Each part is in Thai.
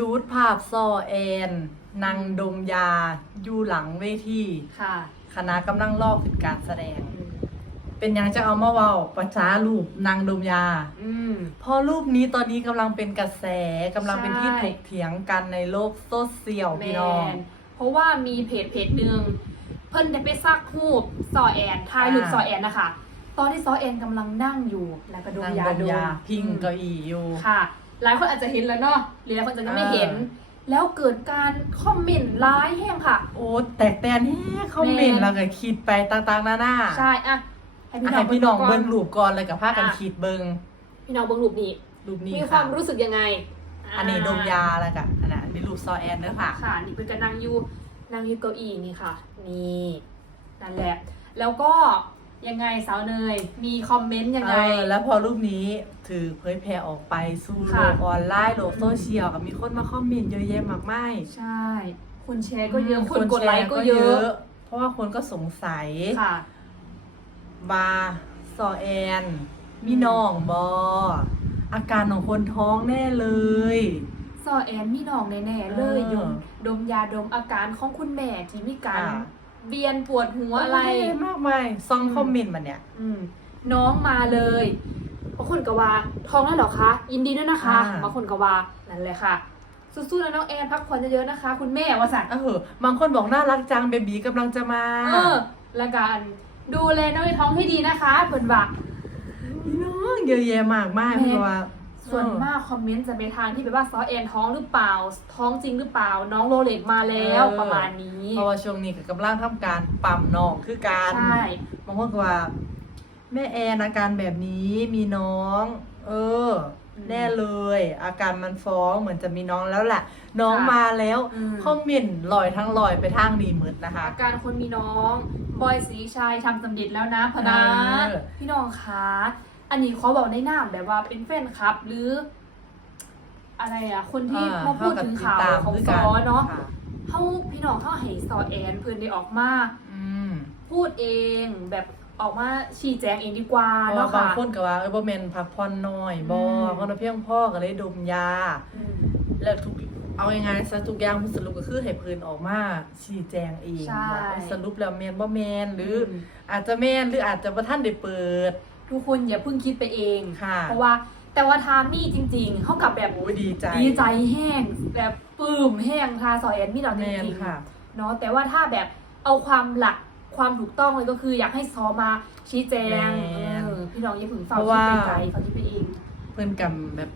รูดภาพซอแอนนางดมยา อยู่หลังเวทีค่ะ คณะกำลังลอกขึ้นการแสดง เป็นหยังจะเอามาเว้าประจารูปนางดมยา อืม เพราะรูปนี้ตอนนี้กำลังเป็นกระแสกำลังเป็นที่ใช่ ถกเถียงกันในโลกโซเชียลแมพี่น้อง นเพราะว่ามีเพจเพจหนึ่งเพิ่นได้ไปซักรูปซอแอนทายรูปอ่า ซอแอนนะคะ ตอนที่ซอแอนกำลังนั่งอยู่แล้วก็ดมนางยาดมดยามพิงอืมเก้าอี้อยู่ ค่ะ หลายคนอาจจะเห็นแล้วเนาะหรือหลายคนอาจจะยังไม่เห็นอ่แล้วเกิดการคอมเมนต์ร้ายแห้งค่ะ โอ้แตกแตนแฮ่เขาเมนแม่นแล้วก็คิดไปต่างๆหน้าๆใช่อะให้พี่อะน้องให้พี่น้องก่เบิ้งรูปก่อนเลยกับผ้ากันอะคิดเบิ้งพี่น้องเบิ้งรูปนี้รูปนี้มีคค่ะวามรู้สึกยังไง อันนี้ดมยาแล้วก็อันนั้นอันนี้รูปซอแอนเด้อค่ะค่ะนี่เป็นการนั่งอยู่นั่งอยู่เก้าอี้นี่ค่ะ นี่นั่นแหละ แล้วก็ ยังไงสาวเนย มีคอมเมนต์ยังเอไง อแล้วพอรูปนี้ถือเผยแพร่ออกไปสู่โลค่ะ กออนไลน์โลกโซเชียลก็มีคนมาคอมเมนต์เยอะแยะมากมายใช่ คนแชร์ก็เยอะคนกดไลค์ก็เยอะเพราะว่าคนก็สงสัยค่ะบาซอแอน มีน้องบออาการของคนท้องแน่เลย ซอแอนมีน้องแน่ๆเลยเออดมดมยาดมอาการของคุณแม่ที่มีการอ่า เวียนปวดหัวอะไรโยมากมายซองอืมคอมเมนต์มาเนี่ย อืมน้องมาเลยบางคนก็ว่าท้องแล้วเหรอคะ ยินดีด้วยนะคะอ่า บางคนก็ว่านั่นเลยค่ะ สู้ๆนะน้องแอนพักผ่อนเยอะๆนะคะ คุณแม่วาสันเออบางคนบอกน่ารักจังเบบีกำลังจะมาเออแล้วกันดูแลน้องในท้องให้ดีนะคะเพิ่นว่า พี่น้องเยอะแยะมากมายแม่ เพราะว่า ส่วนมากคอมเมนต์จะไปทางที่แบบว่าซอแอนท้องหรือเปล่า ท้องจริงหรือเปล่า น้องโรเล็กมาแล้วประมาณนี้เพราะว่าช่วงนี้ก็กำลังทำการปั๊มน้องคือการใช่บางคนก็ว่า แม่แอนอาการแบบนี้มีน้อง เออ แน่เลย อาการมันฟ้องเหมือนจะมีน้องแล้วแหละน้องมาแล้วอืม คอมเมนต์ลอยทั้งลอยไปทางนี้หมืดนะคะ อาการคนมีน้อง บอยสีชัยทำสำเร็จแล้วนะพนะเออ พี่น้องคะ อันนี้เขาบอกในหน้ามแบบว่าเป็นแฟนคลับ หรือ อะไรอะคนที่อ่มาพูดถึงข่าวของซอเนาะค่เขาพี่น้องเขาให้ซอแอนเพื่อนได้ออกมา อืมพูดเองแบบออกมาชี้แจงเองดีกว่าเพราะว่าเนาะบางค่ะ คนก็ว่าเออบ่แม่นพักผ่อนน้อยบ่อืม เพราะว่าเพียงพ่อก็เลยดมยา อืม แล้วทุกเอายังไงซะทุกอย่างสรุปก็คือให้เพิ่นออกมาชี้แจงเองใช่ ว่าสรุปแล้วแม่นบ่แม่นหรืออมอาจจะแม่นหรืออาจจะบ่ทันได้เปิด ทุกคนอย่าเพิ่งคิดไปเองค่ะ เพราะว่าแต่ว่าทามี่จริงๆ เขากับแบบโอ้ยดีใจดีใจแห้งแบบปลื้มแห้งทาซอแอนมี่เราจแม่นริงค่ะๆเนาะแต่ว่าถ้าแบบเอาความหลักความถูกต้องเลยก็คืออยากให้ซอมาชี้แจงแม่นเออพี่น้องอย่าเพิ่งฟังเพราะคิดว่าไปไกลฟังคิดไปเองเพิ่นกับแบบ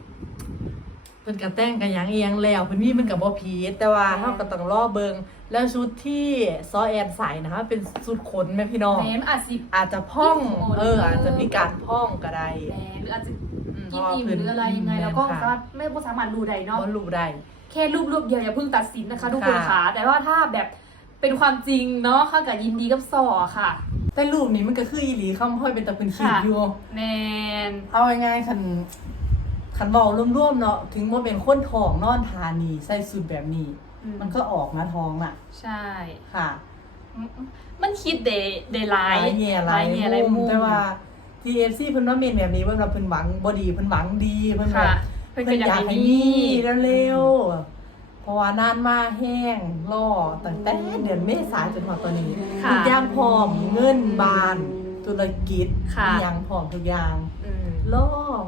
เพิ่นกับแต่งกันหยังเอียงแล้วเพิ่นมีมันกับบ่พีชแต่ว่าแม่นเฮาก็ต้องรอเบิ่งแล้วชุดที่ซอแอนใส่นะคะเป็นชุดขนแม่พี่น้องแม้นอาจสิอาจจะพ่องมีขนเอออาจจะมีการพ่องก็ได้แม้หรืออาจจะอืมเพกินราะว่าอิ่มเพิ่นหรืออะไรยังไงแม่นแล้วก็ค่ะสามารถไม่บ่สามารถรู้ได้เนาะ บ่รู้ได้ แค่รูปรูปเดียวอย่าเพิ่งตัดสินนะคะทุกคนค่ะ ค่ะ แต่ว่าถ้าแบบเป็นความจริงเนาะข้ากับยินดีกับซอค่ะ แต่รูปนี้มันก็คืออีหลีคำพ่อยเป็นตะเพิ่นคิดค่ะ อยู่แมนเอาง่ายๆคัน คันเว้ารวมๆเนาะถึงว่าเป็นคนท้องนอนทานีใส่สูทแบบนี้มันก็ออกมาท้องอะ ใช่ ค่ะมันคิดเดเดไลหลายแง่หลายแง่หลายมุมุมมแต่ว่า TFC เพิ่นว่าเมนแบบนี้เพิ่นว่าเพิ่นหวังบ่ดีเพิ่นหวังดีเพิ่นแบค่ะบเพื่อนเพิ่นก็อยากกอายให้ให้มีมีเร็วๆเพราะว่านานมาแห้งล่อตั้งแต่เดือนเมษายนจนถึงตอนนี้ค่ะทุกอย่างพร้อมเงินบาน ธุรกิจค่ะทุกอย่างพร้อมทุกอย่าง อืม ล่อ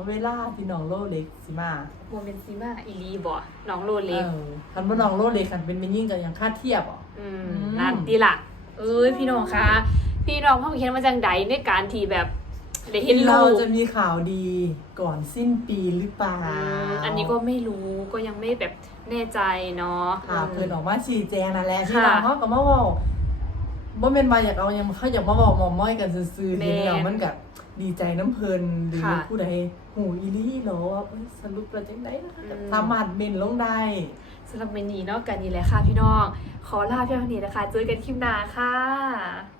เวลาที่น้องโลเล็กสิมาโมเมนต์ซีมาอีลีบ่น้องโลเล็ก เออคันว่าน้องโลเล็กคันเป็นแม่ยิ่งก็ยังคาดเทียบอะ อืมอืม นั่นดีล่ะ เอ้ยพี่น้องคะ พี่น้องพ่อมีเขียนมาจังใดในการที่แบบได้เห็นเราลูกจะมีข่าวดีก่อนสิ้นปีหรือเปล่าอืมอันนี้ก็ไม่รู้ก็ยังไม่แบบแน่ใจเนาะ ค่ะเพิ่นออกมาชี้แจงนั่นแหละค่ะที่เราเขาก็มาเว้า บ่แม่นว่าอยากเอาหยังเขาอยากมาเว้ามอมม้อยกันซื่อๆแม่เห็นแล้วมันก็ดีใจน้ำเพลินหรือค่ะผู้ใดหูอีหลี่เหรอว่าเอ้ยสรุปแล้วจังไดนะคะอืม สามารถเมนลงได้ สำหรับเมนีเนาะกันนี้แหละค่ะพี่น้อง ขอลาเพียงเท่านี้นะคะเจอกันคลิปหน้าค่ะ